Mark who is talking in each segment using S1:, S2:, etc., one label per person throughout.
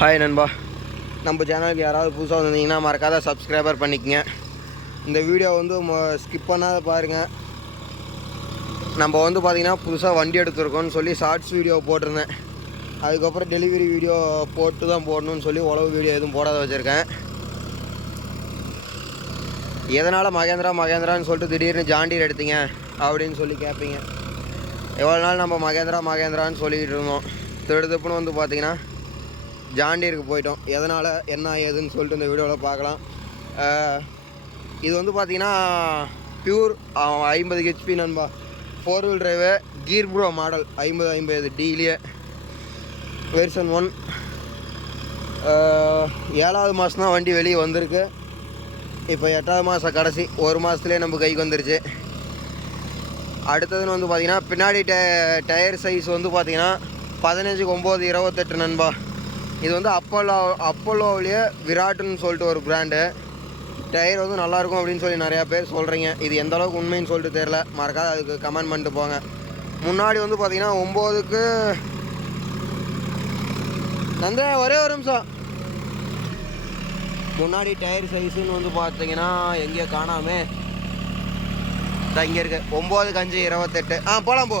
S1: Hi நண்பா. நம்ம சேனலுக்கு யாராவது புதுசாக வந்திருந்தீங்கன்னா மறக்காத சப்ஸ்கிரைபர் பண்ணிக்கங்க. இந்த வீடியோ வந்து ஸ்கிப் பண்ணாத பாருங்கள் நம்ம வந்து பார்த்திங்கன்னா புதுசாக வண்டி எடுத்துருக்கோன்னு சொல்லி ஷார்ட்ஸ் வீடியோ போட்டிருந்தேன். அதுக்கப்புறம் டெலிவரி வீடியோ போட்டு தான் போடணும்னு சொல்லி உழவு வீடியோ எதுவும் போடாத வச்சுருக்கேன். எதனால் மகேந்திரா மகேந்திரான்னு சொல்லிட்டு திடீர்னு ஜாண்டீர் எடுத்தீங்க அப்படின்னு சொல்லி கேட்பீங்க எவ்வளோ நாள் நம்ம மகேந்திரா மகேந்திரான்னு சொல்லிக்கிட்டு இருந்தோம். திடுதுப்புன்னு வந்து பார்த்திங்கன்னா ஜாண்டியருக்கு போயிட்டோம். எதனால் என்ன ஏதுன்னு சொல்லிட்டு இந்த வீடியோவில் பார்க்கலாம். இது வந்து பார்த்திங்கன்னா பியூர் ஐம்பது ஹெச்பி நண்பா. Four wheel drive gear pro model ஐம்பது ஐம்பது டீலியே வெர்சன் ஒன் ஏழாவது மாதம் தான் வண்டி வெளியே வந்திருக்கு. இப்போ எட்டாவது மாதம் கடைசி ஒரு மாதத்துலேயே நம்ம கைக்கு வந்துருச்சு. அடுத்ததுன்னு வந்து பார்த்திங்கன்னா பின்னாடி ட டயர் சைஸ் வந்து பார்த்திங்கன்னா பதினஞ்சுக்கு ஒம்பது இருபத்தெட்டு நண்பா. இது வந்து அப்போலோ அப்போலோவிலேயே விராட்டுன்னு சொல்லிட்டு ஒரு பிராண்டு டயர் வந்து நல்லாயிருக்கும் அப்படின்னு சொல்லி நிறையா பேர் சொல்கிறீங்க இது எந்த அளவுக்கு உண்மைன்னு சொல்லிட்டு தெரில மறக்காத அதுக்கு கமெண்ட் பண்ணிட்டு போங்க. முன்னாடி வந்து பார்த்தீங்கன்னா ஒம்போதுக்கு நந்த ஒரே ஒரு நிமிஷம். முன்னாடி டயர் சைஸுன்னு வந்து பார்த்தீங்கன்னா எங்கேயோ காணாமே தான் இங்கே இருக்கு. ஒம்போதுக்கு அஞ்சு இருபத்தெட்டு. ஆ போகலாம் போ.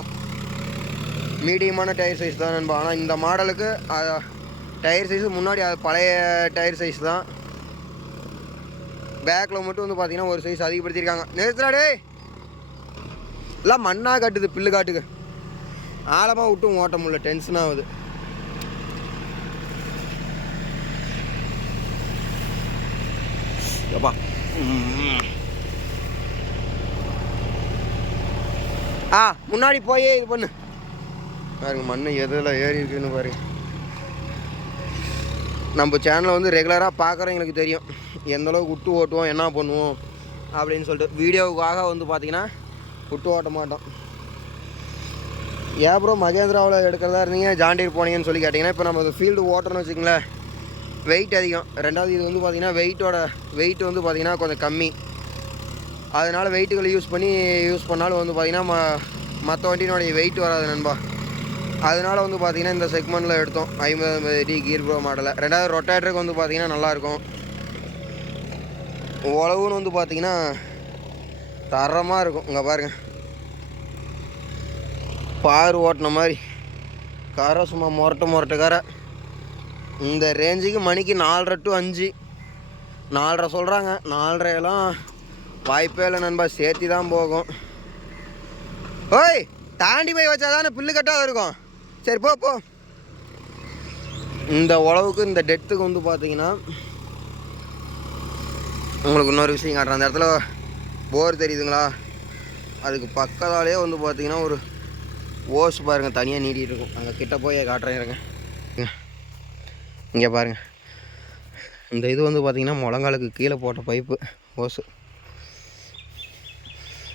S1: மீடியமான டயர் சைஸ் தான் நண்பா. ஆனால் இந்த மாடலுக்கு டயர் சைஸ் முன்னாடி அது பழைய டயர் சைஸ் தான். பேக்கில் மட்டும் வந்து பார்த்தீங்கன்னா ஒரு சைஸ் அதிகப்படுத்தியிருக்காங்க. நிறுத்துறாடே எல்லாம் மண்ணாக காட்டுது பில்லு காட்டுக்கு. ஆழமாக விட்டும் ஓட்ட முடியல டென்ஷன் ஆகுது. எப்பா? ஆ முன்னாடி போயே இது பண்ணு. பாருங்க மண்ணு எதில் ஏறி இருக்குன்னு பாருங்க. நம்ம சேனலை வந்து ரெகுலராக பார்க்குறவங்களுக்கு தெரியும். எந்த அளவுக்கு விட்டு ஓட்டுவோம் என்ன பண்ணுவோம் அப்படின்னு சொல்லிட்டு. வீடியோவுக்காக வந்து பார்த்தீங்கன்னா விட்டு ஓட்ட மாட்டோம். ஏன் ப்ரோ மகேந்திராவில் எடுக்கிறதா இருந்தீங்க? ஜாண்டீர் போனீங்கன்னு சொல்லி கேட்டிங்கன்னா இப்போ நம்ம ஃபீல்டு ஓட்டணும்னு வச்சுங்களேன் வெயிட் அதிகம். ரெண்டாவது இது வந்து பார்த்திங்கன்னா வெயிட்டோட வெயிட் வந்து பார்த்திங்கன்னா கொஞ்சம் கம்மி. அதனால் வெயிட்டுகளை யூஸ் பண்ணி யூஸ் பண்ணாலும் வந்து பார்த்திங்கன்னா ம மற்ற வண்டியினுடைய வெயிட் வராது நண்பா. அதனால் வந்து பார்த்திங்கன்னா இந்த செக்மெண்ட்டில் எடுத்தோம். ஐம்பது ஐம்பது டி கீர் ப்ரோ மாடலில் ரெண்டாவது ரொட்டேட்டருக்கு வந்து பார்த்திங்கன்னா நல்லாயிருக்கும். உழவுன்னு வந்து பார்த்திங்கன்னா தரமாக இருக்கும். இங்கே பாருங்கள் பார் ஓட்டின மாதிரி. காரை சும்மா முரட்ட முரட்ட காரை. இந்த ரேஞ்சுக்கு மணிக்கு நாலரை டு அஞ்சு. நாலரை சொல்கிறாங்க நாலரையெல்லாம் வாய்ப்பே இல்லை நண்பா. சேர்த்தி தான் போகும். ஓய் தாண்டி போய் வச்சா தானே புல்லு கட்டாத இருக்கும். சரி போ போ. இந்த உழவுக்கு இந்த டெத்துக்கு வந்து பார்த்தீங்கன்னா உங்களுக்கு இன்னொரு விஷயம் காட்டுறேன். அந்த இடத்துல போர் தெரியுதுங்களா? அதுக்கு பக்கத்தாலே வந்து பார்த்தீங்கன்னா ஒரு ஓஸ் பாருங்கள் தனியாக நீட்டிகிட்டு இருக்கும். அங்கே கிட்ட போய் காட்டுறேன் இருங்க. இங்கே. பாருங்கள் இந்த இது வந்து பார்த்திங்கன்னா முழங்காலுக்கு கீழே போட்ட பைப்பு ஓஸு.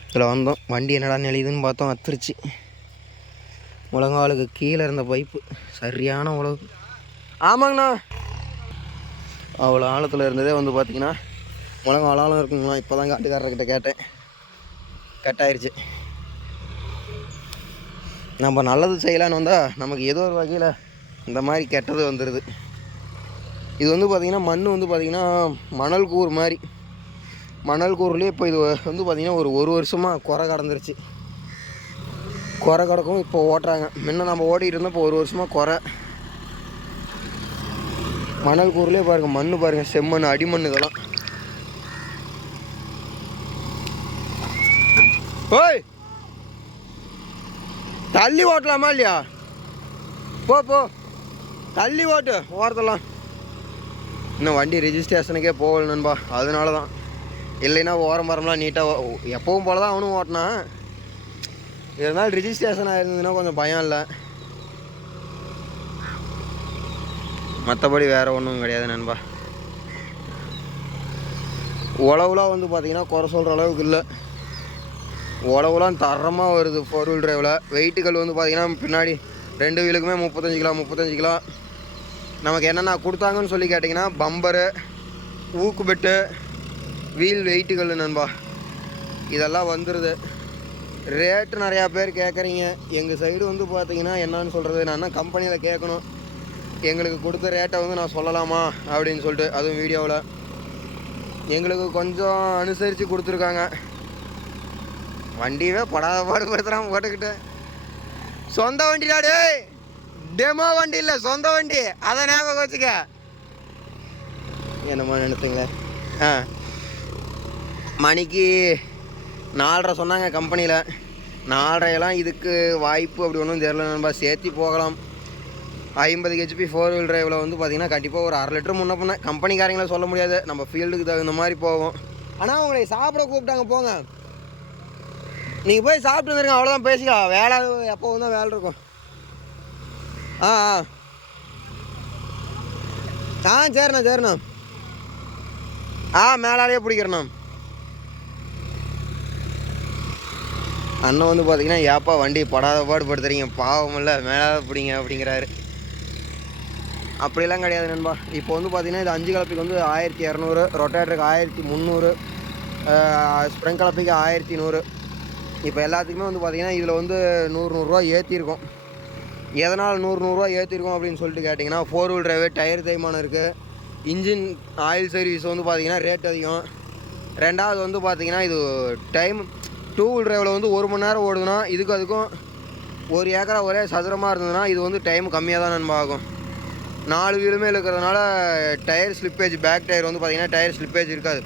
S1: இதில் வந்தோம். வண்டி என்னடா நெளியுதுன்னு பார்த்தோம் அத்திருச்சு. முழங்காலுக்கு கீழே இருந்த பைப்பு. சரியான உழவு ஆமாங்கண்ணா. அவ்வளோ ஆழத்தில் இருந்ததே வந்து பார்த்தீங்கன்னா முழங்கால் ஆழம் இருக்குங்களா இப்போ தான் காட்டுக்காரர்கிட்ட கேட்டேன். கட் ஆயிடுச்சு நம்ம நல்லது செய்யலான்னு வந்தால் நமக்கு ஏதோ ஒரு வகையில் இந்த மாதிரி கெட்டது வந்துடுது இது வந்து பார்த்திங்கன்னா மண் வந்து பார்த்திங்கன்னா மணல் கூர் மாதிரி. மணல் கூர்லேயே இப்போ இது வந்து பார்த்திங்கன்னா ஒரு ஒரு வருஷமாக குறை கடந்துருச்சு. குறை கிடக்கும் இப்போ ஓட்டுறாங்க. முன்ன நம்ம ஓடிட்டு இருந்தோம் இப்போ ஒரு வருஷமாக குறை. மணல் கூறுலேயே பாருங்கள் மண் பாருங்கள் செம்மண் அடிமண் இதெல்லாம் ஓய்! தள்ளி ஓட்டலாமா இல்லையா? போ போ. தள்ளி ஓட்டு ஓரத்தலாம் இன்னும் வண்டி ரிஜிஸ்ட்ரேஷனுக்கே போகல அதனால தான் இல்லைன்னா ஓரம் மரம்லாம் நீட்டாக எப்பவும் போல தான் அவனும் ஓட்டினான். இருந்தாலும் ரிஜிஸ்ட்ரேஷன் ஆயிருந்ததுன்னா கொஞ்சம் பயம் இல்லை. மற்றபடி வேறு ஒன்றும் கிடையாது நண்பா. உழவுலாம் வந்து பார்த்தீங்கன்னா குறை சொல்கிற அளவுக்கு இல்லை. உழவுலாம் தரமாக வருது ஃபோர் வீல் டிரைவில் வெயிட்டுகள் வந்து பார்த்தீங்கன்னா பின்னாடி ரெண்டு வீலுக்குமே முப்பத்தஞ்சு கிலோ முப்பத்தஞ்சு கிலோ. நமக்கு என்னென்ன கொடுத்தாங்கன்னு சொல்லி கேட்டிங்கன்னா பம்பரு ஊக்கு பெட்டு வீல் வெயிட்டுகள் நண்பா. இதெல்லாம் வந்துடுது ரேட்டு நிறையா பேர் கேட்குறீங்க. எங்கள் சைடு வந்து பார்த்தீங்கன்னா என்னன்னு சொல்கிறது நான் கம்பெனியில் கேட்கணும்? எங்களுக்கு கொடுத்த ரேட்டை வந்து நான் சொல்லலாமா? அப்படின்னு சொல்லிட்டு அதுவும் வீடியோவில். எங்களுக்கு கொஞ்சம் அனுசரித்து கொடுத்துருக்காங்க. வண்டியவே படாத பாடுபடுத்துகிறான் போட்டுக்கிட்டு. சொந்த வண்டிடா டேய்! டெமோ வண்டி இல்லை சொந்த வண்டி. அதை ஞாபகம் வச்சுக்க. என்னமோ நினைத்துங்களேன் ஆ. மணிக்கு நாலரை சொன்னாங்க கம்பெனியில். நாலரையெல்லாம் இதுக்கு வாய்ப்பு அப்படி ஒன்றும் தெரில நண்பா. சேர்த்து போகலாம். ஐம்பது ஹெச்பி ஃபோர் வீல் டிரைவில் வந்து பார்த்திங்கன்னா கண்டிப்பாக ஒரு அரை லிட்டர் முன்ன பண்ண கம்பெனிக்காரங்கள சொல்ல முடியாது. நம்ம ஃபீல்டுக்கு தகுந்த மாதிரி போவோம். ஆனால் உங்களை சாப்பிட கூப்பிட்டாங்க போங்க. நீங்கள் போய் சாப்பிட்டு வந்துருங்க அவ்வளோதான் பேசிக்கலாம் வேலை எப்போ தான் வேலை இருக்கும். ஆ ஆ. ஆ சரிண்ணா சரிண்ணா. ஆ மேலாலேயே பிடிக்கிறேண்ணா. அண்ணன் வந்து பார்த்தீங்கன்னா ஏப்பா வண்டி படாத பாடு படுத்துறீங்க. பாவம் இல்லை மேலாத பிடிங்க அப்படிங்கிறாரு. அப்படிலாம் கிடையாது நண்பா. இப்போ வந்து பார்த்தீங்கன்னா இது அஞ்சு கலப்பைக்கு வந்து ஆயிரத்தி இரநூறு ரொட்டேட்டருக்கு ஆயிரத்தி முந்நூறு ஸ்ப்ரிங் கலப்பைக்கு ஆயிரத்தி நூறு. இப்போ எல்லாத்துக்குமே வந்து பார்த்தீங்கன்னா இதில் வந்து நூறு நூறுரூவா ஏற்றிருக்கோம் எதனால் நூறு நூறுரூவா ஏற்றிருக்கோம் அப்படின்னு சொல்லிட்டு கேட்டிங்கன்னா ஃபோர் வீல் டிரைவு டயர் தேய்மானம் இருக்குது இன்ஜின் ஆயில் சர்வீஸ் வந்து பார்த்திங்கன்னா ரேட் அதிகம். ரெண்டாவது வந்து பார்த்திங்கன்னா இது டைம் டூ வீல் டிரைவில் வந்து ஒரு மணி நேரம் ஓடுதுன்னா இதுக்கு அதுக்கும் ஒரு ஏக்கரா ஒரே சதுரமாக இருந்ததுன்னா இது வந்து டைம் கம்மியாக தான் நண்பா ஆகும். நாலு வீலுமே இருக்கிறதுனால டயர் ஸ்லிப்பேஜ் பேக் டயர் வந்து பார்த்தீங்கன்னா டயர் ஸ்லிப்பேஜ் இருக்காது.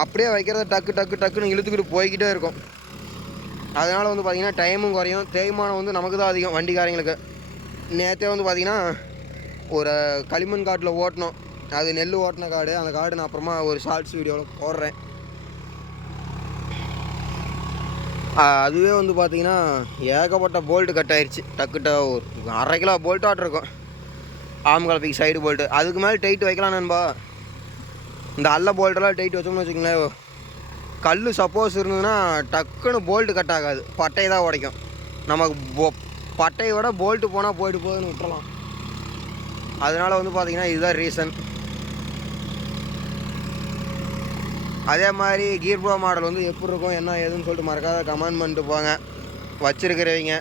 S1: அப்படியே வைக்கிறத டக்கு டக்கு டக்குன்னு இழுத்துக்கிட்டு போய்கிட்டே இருக்கும். அதனால் வந்து பார்த்திங்கன்னா டைமும் குறையும். தேய்மானம் வந்து நமக்கு தான் அதிகம் வண்டிக்காரங்களுக்கு. நேற்றே வந்து பார்த்திங்கன்னா ஒரு களிமண் காட்டில் ஓட்டினோம் அது நெல் ஓட்டின காடு. அந்த காடு நான் அப்புறமா ஒரு ஷார்ட்ஸ் வீடியோவில் போடுறேன் ஆ, அதுவே வந்து பார்த்தீங்கன்னா ஏகப்பட்ட போல்ட்டு கட் ஆயிடுச்சு டக்குட்ட ஒரு அரை கிலோ போல்ட் ஆட் இருக்கும். ஆம் சைடு போல்ட்டு அதுக்கு மேலே டைட் வைக்கலாம் நண்பா. இந்த அல்ல போல்ட்டெல்லாம் டைட் வச்சோம்னு வச்சுக்கோங்களேன். கல் சப்போஸ் இருந்ததுன்னா டக்குன்னு போல்ட்டு கட் ஆகாது. பட்டை தான் உடைக்கும். நமக்கு போ போல்ட்டு போனால் போயிட்டு போகுதுன்னு விட்டுறலாம். அதனால் வந்து பார்த்திங்கன்னா இதுதான் ரீசன் அதே மாதிரி கீர் ப்ரோ மாடல் வந்து எப்படி இருக்கும் என்ன ஏதுன்னு சொல்லிட்டு மறக்காத கமெண்ட் பண்ணிட்டு போங்க. வச்சுருக்கிறவங்க.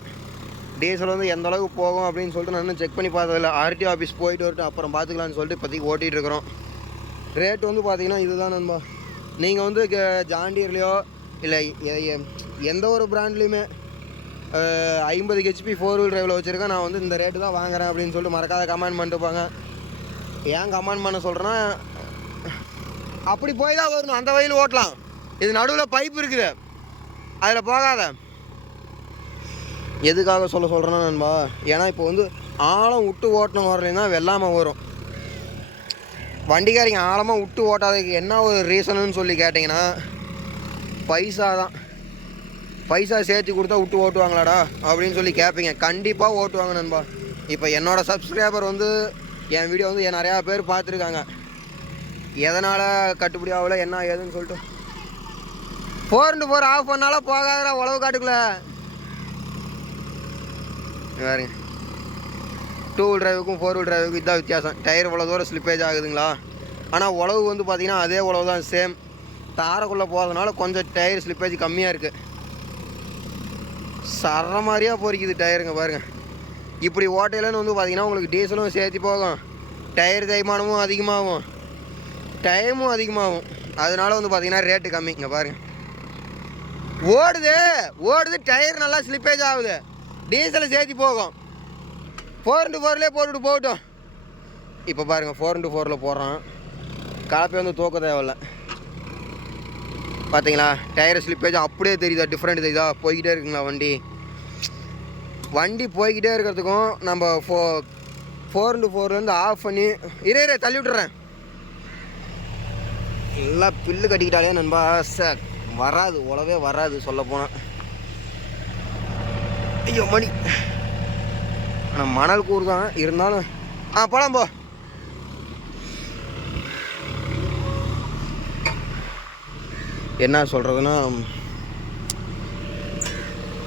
S1: டீசல் வந்து எந்த அளவுக்கு போகும் அப்படின்னு சொல்லிட்டு நான் இன்னும் செக் பண்ணி பார்த்ததில்ல. ஆர்டி ஆஃபீஸ் போயிட்டு வரட்டும் அப்புறம் பார்த்துக்கலான்னு சொல்லிட்டு இப்போதைக்கு ஓட்டிகிட்டு இருக்கிறோம். ரேட் வந்து பார்த்திங்கன்னா இதுதான் நண்பா. நீங்கள் வந்து க- இல்லை எந்த ஒரு பிராண்ட்லேயுமே ஐம்பது ஹெச்பி ஃபோர் வீல் டிரைவில் வச்சுருக்கேன். நான் வந்து இந்த ரேட்டு தான் வாங்குறேன் அப்படின்னு சொல்லிட்டு மறக்காத கமெண்ட் பண்ணிட்டு போங்க. ஏன் கமெண்ட் பண்ண சொல்கிறேன்னா அப்படி போய் தான் வரணும் அந்த வயல் ஓட்டலாம். இது நடுவில் பைப் இருக்குது. அதில் போகாத. எதுக்காக சொல்ல சொல்கிறேன்னா நண்பா ஏன்னா இப்போ வந்து ஆழம் விட்டு ஓட்டணும் வரலைன்னா வெள்ளாமல் வரும். வண்டிக்காரங்க ஆழமாக விட்டு ஓட்டாததுக்கு என்ன ஒரு ரீசனுன்னு சொல்லி கேட்டிங்கன்னா பைசா தான். பைசா சேர்த்து கொடுத்தா விட்டு ஓட்டுவாங்களாடா அப்படின்னு சொல்லி கேட்பீங்க கண்டிப்பாக ஓட்டுவாங்க நண்பா. இப்போ என்னோடய சப்ஸ்கிரைபர் வந்து என் வீடியோ வந்து நிறையா பேர் பார்த்துருக்காங்க. எதனால் கட்டுப்படி ஆகல என்ன ஏதுன்னு சொல்லிட்டு. ஃபோர் இன்ட்டு ஃபோர் ஆஃப் பண்ணாலும் போகாதடா உழவு காட்டுக்குள்ள. பாருங்க. டூ வீல் டிரைவுக்கும் ஃபோர் வீல் டிரைவுக்கும் இதான் வித்தியாசம். டயர் இவ்வளோ தூரம் ஸ்லிப்பேஜ் ஆகுதுங்களா? ஆனால் உழவு வந்து பார்த்தீங்கன்னா அதே உழவு தான் சேம் தாரைக்குள்ளே போகிறதுனால கொஞ்சம் டயர் ஸ்லிப்பேஜ் கம்மியாக இருக்குது சர மாதிரியாக பொறிக்குது டயருங்க பாருங்க. இப்படி ஓட்டையிலன்னு வந்து பார்த்தீங்கன்னா உங்களுக்கு டீசலும் சேர்த்து போகும். டயர் தேய்மானமும் அதிகமாகும். டைமும் அதிகமாகும். அதனால வந்து பார்த்தீங்கன்னா ரேட்டு கம்மி. இங்கே பாருங்க. ஓடுது! ஓடுது டயர் நல்லா ஸ்லிப்பேஜ் ஆகுது. டீசலை சேர்த்து போகும். ஃபோர் இன்ட்டு ஃபோர்லேயே போட்டுட்டு போகட்டும். இப்போ பாருங்கள் ஃபோர் இன்ட்டு ஃபோரில் போடுறான் கலப்பை வந்து தூக்க தேவையில்ல. பார்த்தீங்களா டயர் ஸ்லிப்பேஜ் அப்படியே தெரியுதா? டிஃப்ரெண்ட் தெரியுதா போய்கிட்டே இருக்குங்களா வண்டி? வண்டி போய்கிட்டே இருக்கிறதுக்கும் நம்ம ஃபோ ஃபோர் இன்ட்டு ஃபோர்லேருந்து ஆஃப் பண்ணி இரு இரு தள்ளி விட்டுறேன். எல்லாம் பில்லு கட்டிக்கிட்டாலே நண்பா. சார் வராது உழவே வராது சொல்ல போனால் ஐயோ மணி. ஆனால் மணல் கூறு தான் இருந்தாலும். ஆ போலாம் போ. என்ன சொல்கிறதுன்னா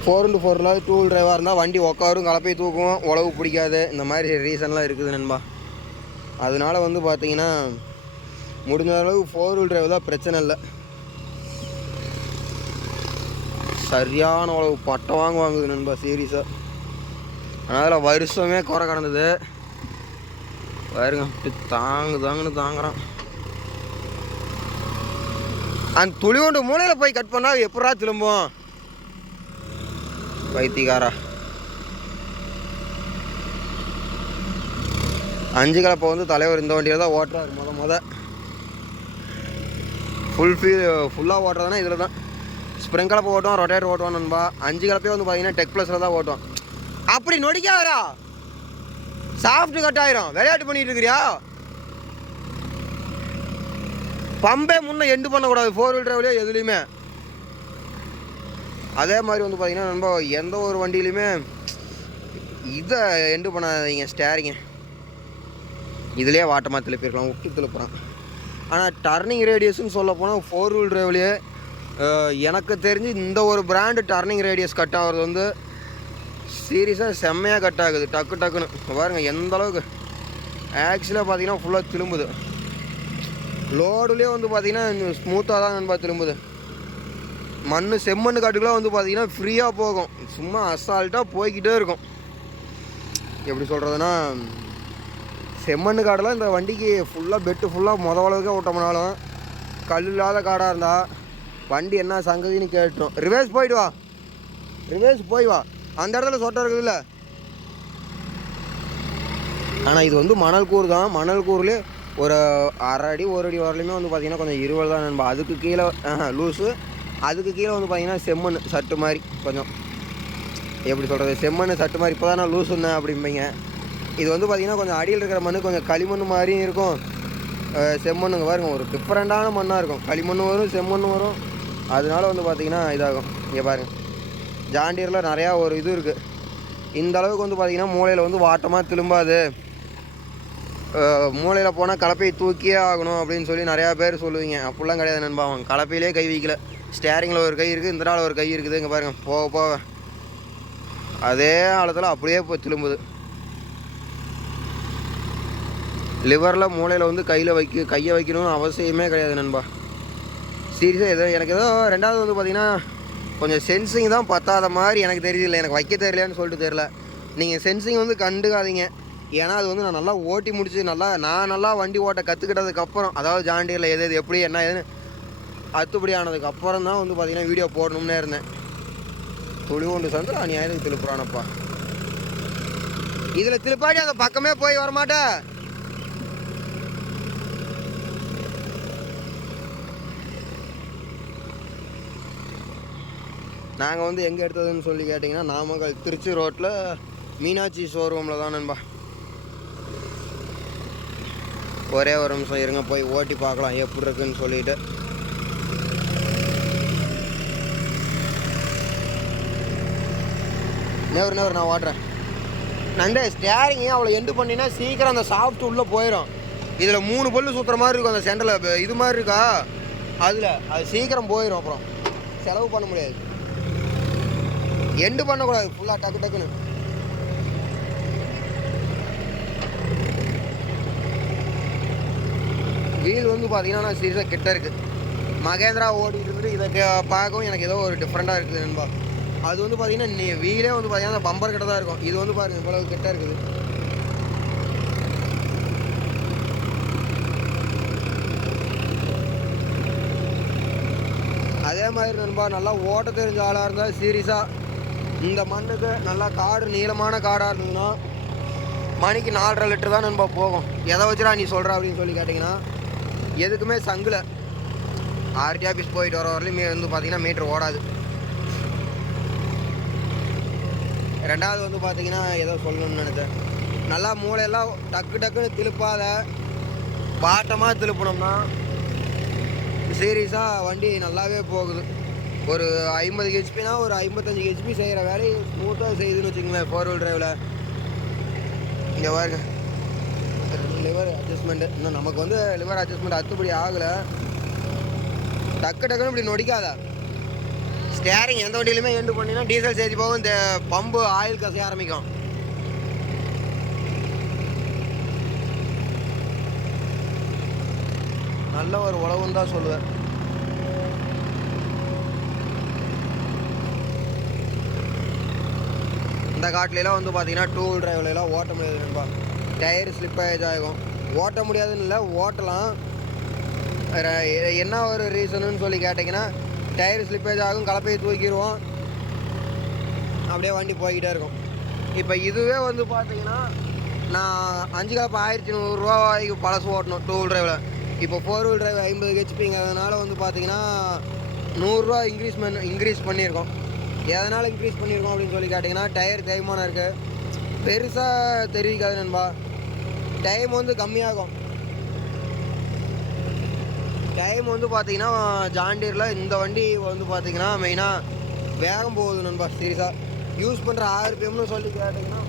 S1: ஃபோர் இன்ட்டு ஃபோரில் டூ வீல் டிரைவாக இருந்தால் வண்டி உட்காரும் கலப்பை தூக்கும் உழவு பிடிக்காது. இந்த மாதிரி ரீசன்லாம் இருக்குது நண்பா. அதனால வந்து பார்த்தீங்கன்னா முடிஞ்ச அளவு ஃபோர் வீல் டிரைவ் தான் பிரச்சனை இல்லை. சரியான உழவு பட்டம் வாங்க வாங்குது நண்பா சீரியஸாக அதனால் வருஷமே குறை கடந்தது. பாருங்க அப்படி தாங்கு தாங்குன்னு தாங்குறான். அந்த துளி கொண்டு மூலையில் போய் கட் பண்ணால் எப்படா திரும்பும்? வைத்திகாரா அஞ்சு கலப்பை வந்து தலைவர் இந்த வண்டியில் தான் ஓட்டுறாரு முத முத. ஃபுல் ஃபீல் ஃபுல்லாக ஓட்டுறதுனா இதில் தான் ஸ்ப்ரிங் கலப்பு ஓட்டுவான் ரொட்டேட் ஓட்டுவான் நண்பா. அஞ்சு கலப்பே வந்து பார்த்தீங்கன்னா டெக் ப்ளஸில் தான் ஓட்டுவோம். அப்படி நொடிக்காதரா சாஃப்ட் கட் ஆயிரும். விளையாட்டு பண்ணிட்டு இருக்கிறியா? பம்பே முன்னே எண்டு பண்ணக்கூடாது. ஃபோர் வீல் டிரைவ்லேயே எதுலேயுமே. அதே மாதிரி வந்து பார்த்தீங்கன்னா நண்பா எந்த ஒரு வண்டியிலையுமே இதை எண்டு பண்ணாதீங்க ஸ்டேரிங்க இதுலேயே வாட்டமாக திருப்பியிருக்கலாம் விட்டு திருப்புறான் ஆனால் டர்னிங் ரேடியஸ்னு சொல்ல போனால் ஃபோர் வீல் டிரைவ்லேயே எனக்கு தெரிஞ்சு இந்த ஒரு பிராண்டு டர்னிங் ரேடியஸ் கட் ஆகிறது வந்து சீரியஸாக செம்மையாக கட் ஆகுது. டக்கு டக்குன்னு. பாருங்கள் எந்த அளவுக்கு. ஆக்சுவலாக பார்த்தீங்கன்னா ஃபுல்லாக திரும்புது. லோடுலேயே வந்து பார்த்தீங்கன்னா ஸ்மூத்தாக தான் நண்பா திரும்புது. மண் செம்மண் காட்டுக்குலாம் வந்து பார்த்தீங்கன்னா ஃப்ரீயாக போகும். சும்மா அசால்ட்டாக போய்கிட்டே இருக்கும். எப்படி சொல்கிறதுனா செம்மண் காடெல்லாம் இந்த வண்டிக்கு ஃபுல்லாக பெட்டு ஃபுல்லாக முத அளவுக்கே ஓட்டம்னாலும் கல் இல்லாத காடாக இருந்தால் வண்டி என்ன சங்கதின்னு கேட்டோம். ரிவேர்ஸ் போயிட்டு வா. ரிவேர்ஸ் போய் வா. அந்த இடத்துல சொட்டை இருக்குதுல்ல ஆனால் இது வந்து மணல் கூறு தான். மணல் கூறுலேயே ஒரு அரை அடி ஒரு அடி வரலையுமே வந்து பார்த்தீங்கன்னா கொஞ்சம் இருவல் தான் நண்பா. அதுக்கு கீழே லூஸு அதுக்கு கீழே வந்து பார்த்தீங்கன்னா செம்மண் சட்டு மாதிரி கொஞ்சம். எப்படி சொல்கிறது செம்மண் சட்டு மாதிரி. இப்போ தான் நான் லூஸ் இருந்தேன் அப்படிம்பீங்க. இது வந்து பார்த்தீங்கன்னா கொஞ்சம் அடியில் இருக்கிற மண் கொஞ்சம் களிமண் மாதிரியும் இருக்கும். செம்மண்ணுங்க பாருங்க ஒரு டிஃப்ரெண்ட்டான மண்ணாக இருக்கும். களிமண் வரும் செம்மண் வரும். அதனால வந்து பார்த்திங்கன்னா இதாகும். இங்கே பாருங்கள் ஜாண்டியரில் நிறையா ஒரு இது இருக்குது இந்த அளவுக்கு வந்து பார்த்திங்கன்னா மூளையில் வந்து வாட்டமாக திரும்பாது. மூளையில் போனால் கலப்பையை தூக்கியே ஆகணும் அப்படின்னு சொல்லி நிறையா பேர் சொல்லுவீங்க. அப்படிலாம் கிடையாது நண்பா அவன் கலப்பையிலே கை வைக்கல. ஸ்டேரிங்கில் ஒரு கை இருக்குது இந்த நாள் ஒரு கை இருக்குது. இங்கே பாருங்கள் போக போக. அதே ஆழத்தில் அப்படியே போய் திரும்புது. லிவரில் மூளையில் வந்து கையில் வைக்க கையை வைக்கணும்னு அவசியமே கிடையாது நண்பா. சீரியஸாக ஏதோ எனக்கு ஏதோ ரெண்டாவது வந்து பார்த்தீங்கன்னா கொஞ்சம் சென்சிங் தான் பத்தாத மாதிரி எனக்கு தெரியல எனக்கு வைக்க தெரியலையான்னு சொல்லிட்டு தெரில நீங்கள் சென்சிங் வந்து கண்டுக்காதீங்க. ஏன்னா அது வந்து நான் நல்லா ஓட்டி முடிச்சு நல்லா நான் நல்லா வண்டி ஓட்ட கற்றுக்கிட்டதுக்கப்புறம் அதாவது ஜாண்டியில் எது எது எப்படி என்ன ஏதுன்னு அத்துப்படி ஆனதுக்கப்புறம் தான் வந்து பார்த்திங்கன்னா வீடியோ போடணும்னே இருந்தேன். துளி ஒன்று சந்து அநியாயத்துக்கு திருப்புறானப்பா. இதில் திருப்பாடி அந்த பக்கமே போய் வரமாட்டேன் நாங்கள் வந்து எங்கே எடுத்ததுன்னு சொல்லி கேட்டிங்கன்னா நாமக்கல் திருச்சி ரோட்டில் மீனாட்சி ஷோரூமில் தான் நண்பா. ஒரே ஒரு நிமிஷம் இருங்க போய் ஓட்டி பார்க்கலாம் எப்படி இருக்குன்னு சொல்லிட்டு. நேவர் நேவர் நான் ஓட்டுறேன். நண்டே ஸ்டேரிங் அவ்வளோ எண்டு பண்ணினா சீக்கிரம் அந்த சாஃப்ட் உள்ளே போயிடும் இதில் மூணு பல்லு சுற்றுற மாதிரி இருக்கும் அந்த சென்டரில் இது மாதிரி இருக்கா? அதில் அது சீக்கிரம் போயிடும் அப்புறம். செலவு பண்ண முடியாது. எண்டு பண்ணக்கூடாது. ஃபுல்லாக டக்கு டக்குன்னு. வீல் வந்து பார்த்தீங்கன்னா நான் சீரியஸாக கிட்ட இருக்குது மகேந்திரா ஓடிட்டு இருந்துட்டு இதை பார்க்கவும் எனக்கு ஏதோ ஒரு டிஃப்ரெண்ட்டாக இருக்குது நண்பா. அது வந்து பார்த்தீங்கன்னா நீ வீலே வந்து பார்த்தீங்கன்னா பம்பர் கிட்ட தான் இருக்கும். இது வந்து பாருங்க இவ்வளவு கிட்ட இருக்குது. அதே மாதிரி நண்பா நல்லா ஓட்ட தெரிஞ்ச ஆளாக இருந்தால் சீரியஸாக இந்த மண்ணுக்கு நல்லா காடு நீளமான காடாக இருந்ததுன்னா மணிக்கு நாலரை லிட்டர் தான் நண்பா போகும். எதை வச்சுடா நீ சொல்கிற அப்படின்னு சொல்லி கேட்டிங்கன்னா எதுக்குமே சங்கில். ஆர்டி ஆஃபீஸ் போயிட்டு வர வரலையும் வந்து பார்த்திங்கன்னா மீட்ரு ஓடாது. ரெண்டாவது வந்து பார்த்திங்கன்னா ஏதோ சொல்லணும்னு நினைச்சேன் நல்லா மூளையெல்லாம் டக்கு டக்குன்னு திருப்பாத பாட்டமாக திருப்பினோம்னா சீரியஸாக வண்டி நல்லாவே போகுது. ஒரு ஐம்பது ஹெச்பினா ஒரு ஐம்பத்தஞ்சு ஹெச்பி செய்கிற வேலையை ஸ்மூத்தாக செய்யுதுன்னு வச்சுக்கோங்களேன் ஃபோர் வீல் டிரைவில் இங்கே பாருங்க. லிவர் அட்ஜஸ்ட்மெண்ட்டு இன்னும் நமக்கு வந்து லிவர் அட்ஜஸ்ட்மெண்ட் அத்துப்படி ஆகலை. டக்கு டக்குன்னு இப்படி நொடிக்காதா. ஸ்டேரிங் எந்த வண்டியிலுமே எண்டு பண்ணிங்கன்னா டீசல் சேர்த்து போகும். இந்த பம்பு ஆயில் கசைய ஆரம்பிக்கும். நல்ல ஒரு உழவுன்னு தான் சொல்லுவேன். இந்த காட்டிலலாம் வந்து பார்த்தீங்கன்னா டூ வீல் டிரைவ்லாம் ஓட்ட முடியாது நண்பா டயர் ஸ்லிப்பேஜ் ஆகும். ஓட்ட முடியாதுன்னு இல்லை ஓட்டலாம். என்ன ஒரு ரீசனுன்னு சொல்லி கேட்டிங்கன்னா டயர் ஸ்லிப்பேஜ் ஆகும் கலப்பையை தூக்கிடுவோம். அப்படியே வண்டி போய்கிட்டே இருக்கும். இப்போ இதுவே வந்து பார்த்தீங்கன்னா நான் அஞ்சு கலப்பு ஆயிரத்தி நூறுரூவாய்க்கு பழசு ஓட்டணும் டூ வீல் டிரைவில் இப்போ ஃபோர் வீல் டிரைவ் ஐம்பது ஹெச்பிங்கிறதுனால வந்து பார்த்தீங்கன்னா நூறுரூவா இன்க்ரீஸ் பண்ண இன்க்ரீஸ் பண்ணியிருக்கோம். எதனால் இன்க்ரீஸ் பண்ணியிருக்கோம் அப்படின்னு சொல்லி கேட்டிங்கன்னா டயர் தேய்மானம் இருக்குது பெருசாக தெரிவிக்காது நண்பா. டைம் வந்து கம்மியாகும். டைம் வந்து பார்த்தீங்கன்னா ஜாண்டீரில் இந்த வண்டி வந்து பார்த்தீங்கன்னா மெயினாக வேகம் போகுது நண்பா சீரியஸாக யூஸ் பண்ணுற ஆர்பிஎம்னு சொல்லி கேட்டிங்கன்னா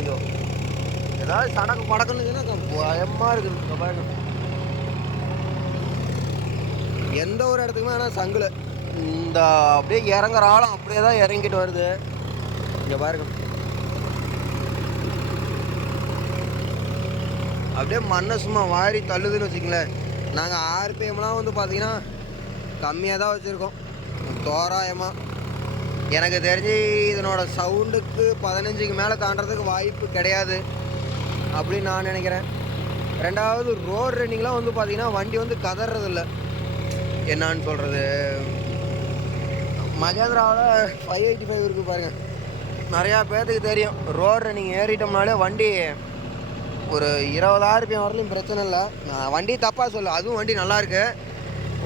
S1: ஐயோ ஏதாவது சடக்கு படக்குன்னு பயமாக இருக்குது பாருங்க எந்த ஒரு இடத்துக்குமே ஆனால் சங்கில். இந்த அப்படியே இறங்குற ஆளும் அப்படியே தான் இறங்கிட்டு வருது. இங்கே பாருங்க. அப்படியே மண்ணை சும்மா வாரி தள்ளுதுன்னு வச்சுங்களேன் நாங்கள் ஆர்பிஎம்லாம் வந்து பார்த்தீங்கன்னா கம்மியாக தான் வச்சுருக்கோம். தோராயமாக எனக்கு தெரிஞ்சு இதனோட சவுண்டுக்கு பதினஞ்சுக்கு மேலே தாண்டறதுக்கு வாய்ப்பு கிடையாது அப்படின்னு நான் நினைக்கிறேன். ரெண்டாவது ரோடு ரன்னிங்லாம் வந்து பார்த்தீங்கன்னா வண்டி வந்து கதறதில்ல என்னான்னு சொல்கிறது மகேந்திராவில் ஃபைவ் எயிட்டி ஃபைவ் இருக்குது பாருங்கள் நிறையா பேர்த்துக்கு தெரியும். ரோடில் நீங்கள் ஏறிட்டோம்னாலே வண்டி ஒரு இருபதாயிரம் வரலையும் பிரச்சனை இல்லை. நான் வண்டி தப்பாக சொல்ல அதுவும் வண்டி நல்லாயிருக்கு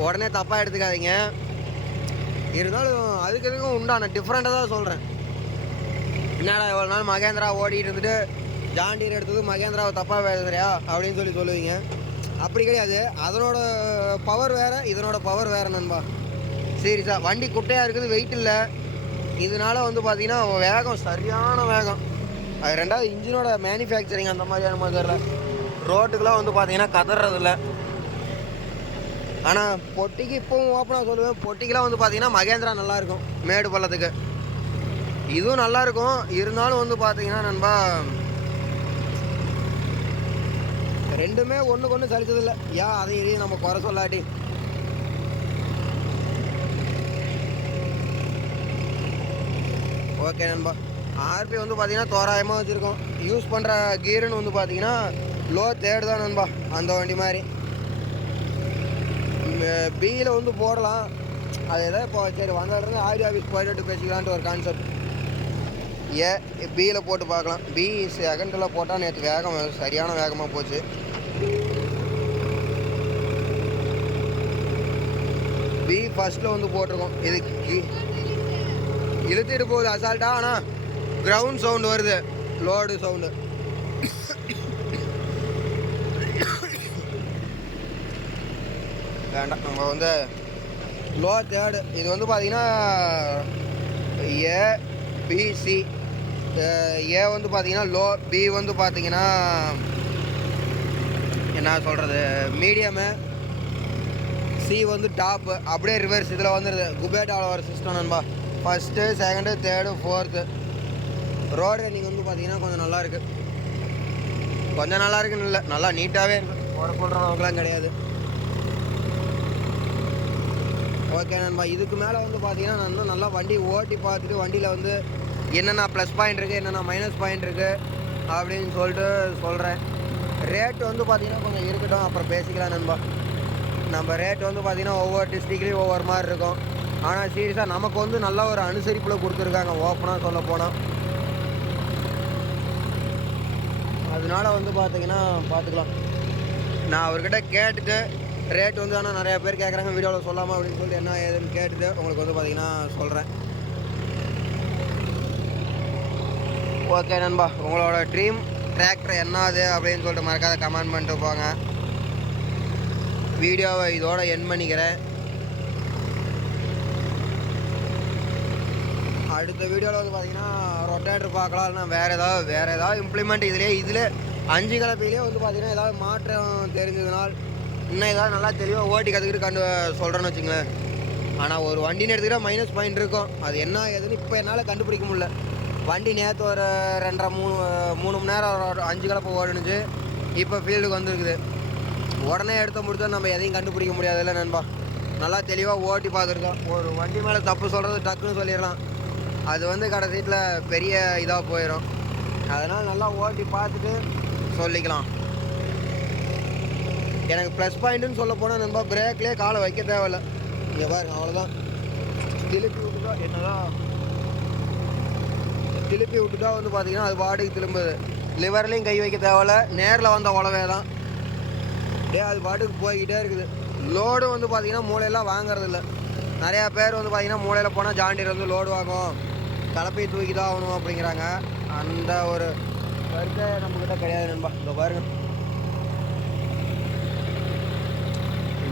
S1: உடனே தப்பாக எடுத்துக்காதீங்க. இருந்தாலும் அதுக்கு எதுக்கும் உண்டான டிஃப்ரெண்ட்டாக தான் சொல்கிறேன் என்னடா இவ்வளோ நாள் மகேந்திரா ஓடிட்டு இருந்துட்டு ஜாண்டீர் எடுத்தது மகேந்திராவை தப்பாக பேசுறியா? அப்படின்னு சொல்லி சொல்லுவீங்க. அப்படி கிடையாது. அதனோட பவர் வேறு இதனோட பவர் வேறு நண்பா. சரி சார் வண்டி குட்டையாக இருக்குது வெயிட் இல்லை. இதனால வந்து பார்த்தீங்கன்னா வேகம் சரியான வேகம். அது ரெண்டாவது இன்ஜினோட மேனுஃபேக்சரிங் அந்த மாதிரியான மாதிரி தெரில ரோட்டுக்கெலாம் வந்து பார்த்தீங்கன்னா கதறதில்ல ஆனால் பொட்டிக்கு இப்போவும் ஓப்பனாக சொல்லுவேன். பொட்டிக்கெலாம் வந்து பார்த்தீங்கன்னா மகேந்திரா நல்லாயிருக்கும் மேடு பள்ளத்துக்கு. இதுவும் நல்லா இருக்கும். இருந்தாலும் வந்து பார்த்தீங்கன்னா நண்பா ரெண்டுமே ஒன்றுக்கு ஒன்று சலிச்சதில்லை ஏன் அதையும் நம்ம குறை சொல்லாட்டி? ஓகே நண்பா. ஆர்பி வந்து பார்த்திங்கன்னா தோராயமாக வச்சுருக்கோம். யூஸ் பண்ணுற கீருன்னு வந்து பார்த்தீங்கன்னா லோ தேர்டு தான் நண்பா அந்த வண்டி மாதிரி. பியில் வந்து போடலாம். அது எதாவது இப்போ சரி வந்த இடத்துல ஆஃபீஸ் போயிட்டு பேசிக்கலான்ட்டு ஒரு கான்செப்ட் ஏ பியில் போட்டு பார்க்கலாம். பி செகண்டில் போட்டால் நேற்று வேகம் சரியான வேகமாக போச்சு. பி ஃபஸ்ட்டில் வந்து போட்டிருக்கோம். இது கி- இழுத்துட்டு போகுது அசால்ட்டா ஆனால் கிரவுண்ட் சவுண்டு வருது. லோடு சவுண்டு வேண்டாம் நம்ம வந்து லோ தேர்டு இது வந்து பார்த்தீங்கன்னா ஏ பிசி ஏ வந்து பார்த்தீங்கன்னா லோ பி வந்து பார்த்தீங்கன்னா என்ன சொல்கிறது மீடியமு சி வந்து டாப்பு அப்படியே ரிவர்ஸ் இதில் வந்துடுது குபேட்டாவில் வர சிஸ்டம் நண்பா. First second third fourth road நீங்கள் வந்து பார்த்தீங்கன்னா கொஞ்சம் நல்லா இருக்குது கொஞ்சம் நல்லா இருக்குன்னு இல்லை. நல்லா நீட்டாகவே இருக்குது குறை சொல்கிறவங்களாம் கிடையாது. ஓகே நண்பா இதுக்கு மேலே வந்து பார்த்தீங்கன்னா நான் வந்து நல்லா வண்டி ஓட்டி பார்த்துட்டு வண்டியில் வந்து என்னென்ன ப்ளஸ் பாயிண்ட் இருக்குது என்னென்ன மைனஸ் பாயிண்ட் இருக்குது அப்படின்னு சொல்லிட்டு சொல்கிறேன் ரேட் வந்து பார்த்தீங்கன்னா கொஞ்சம் இருக்கட்டும். அப்புறம் பேசிக்கலாம் நண்பா. நம்ம ரேட் வந்து பார்த்தீங்கன்னா ஒவ்வொரு டிஸ்ட்ரிக்ட்லேயும் ஒவ்வொரு மாதிரி இருக்கும். ஆனால் சீரியஸாக நமக்கு வந்து நல்ல ஒரு அனுசரிப்பில் கொடுத்துருக்காங்க. ஓப்பனாக சொல்ல போனால் அதனால வந்து பார்த்தீங்கன்னா பார்த்துக்கலாம் நான் அவர்கிட்ட கேட்டுட்டு ரேட் வந்து ஆனால் நிறைய பேர் கேட்குறாங்க வீடியோவில் சொல்லாமல் அப்படின்னு சொல்லிட்டு என்ன ஏதுன்னு கேட்டுட்டு உங்களுக்கு வந்து பார்த்தீங்கன்னா சொல்கிறேன் ஓகே நண்பா. உங்களோட ட்ரீம் டிராக்டர் என்னது அப்படின்னு சொல்லிட்டு மறக்காத கமெண்ட் பண்ணிட்டு போங்க. வீடியோவை இதோட என் பண்ணிக்கிறேன். அடுத்த வீடியோவில் வந்து பார்த்தீங்கன்னா ரொட்டேட்டர் பார்க்கலாம் இல்லைனா வேறு ஏதாவது வேறு ஏதாவது இம்ப்ளிமெண்ட் இதிலே இதில் அஞ்சு கலப்பையிலே வந்து பார்த்தீங்கன்னா ஏதாவது மாற்றம் தெரிஞ்சதுனால் இன்னும் ஏதாவது நல்லா தெளிவாக ஓட்டி கற்றுக்கிட்டு கண்டு சொல்கிறேன்னு வச்சுங்களேன். ஆனால் ஒரு வண்டின்னு எடுத்துக்கிட்டால் மைனஸ் பாயிண்ட் இருக்கும். அது என்ன ஏதுன்னு இப்போ என்னால் கண்டுபிடிக்க முடியல. வண்டி நேற்று ஒரு ரெண்டரை மூணு மூணு மணி நேரம் அஞ்சு கலப்பை ஓடுனுச்சு. இப்போ ஃபீல்டுக்கு வந்துருக்குது. உடனே எடுத்த முடிச்சா நம்ம எதையும் கண்டுபிடிக்க முடியாதுல்ல நண்பா. நல்லா தெளிவாக ஓட்டி பார்த்துருக்கோம். ஒரு வண்டி மேலே தப்பு சொல்கிறது டக்குன்னு சொல்லிடலாம். அது வந்து கடைசீட்டில் பெரிய இதாக போயிடும் அதனால் நல்லா ஓட்டி பார்த்துட்டு சொல்லிக்கலாம். எனக்கு ப்ளஸ் பாயிண்ட்டுன்னு சொல்ல போனால் நம்ம பிரேக்லேயே காலை வைக்க தேவையில்ல. இங்கே பாருங்க அவ்வளோதான் திருப்பி விட்டுட்டா என்னதான் திருப்பி விட்டுட்டா வந்து பார்த்தீங்கன்னா அது பாட்டுக்கு திரும்புது. லிவர்லேயும் கை வைக்க தேவையில்ல. நேரில் வந்த உழவே தான் டே அது பாட்டுக்கு போய்கிட்டே இருக்குது. லோடு வந்து பார்த்தீங்கன்னா மூளையெல்லாம் வாங்குறதில்ல. நிறையா பேர் வந்து பார்த்தீங்கன்னா மூளையில் போனால் ஜாண்டியர் வந்து லோடு வாங்கும். கலப்பையை தூக்கி தான் ஆகணும் அப்படிங்கிறாங்க. அந்த ஒரு கருத்தை நம்மக்கிட்ட கிடையாது நண்பா. இந்த பாருங்க.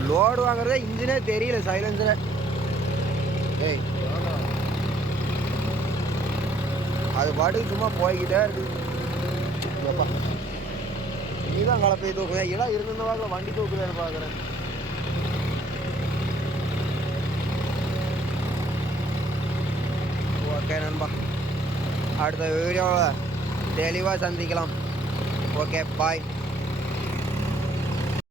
S1: லோடு வாங்குறதே இன்ஜினே தெரியல சைலன்ஸில் ஏய் அது பாட்டுக்கு சும்மா போய்கிட்டே இருக்குது எப்பா. நீ தான் கலப்பையை தூக்குவேன் இதெல்லாம் இருந்த வாக்கில் வண்டி தூக்குவேன்னு பார்க்குறேன் ஓகே நண்பா. அடுத்த வீடியோவில் தெளிவாக சந்திக்கலாம். Okay bye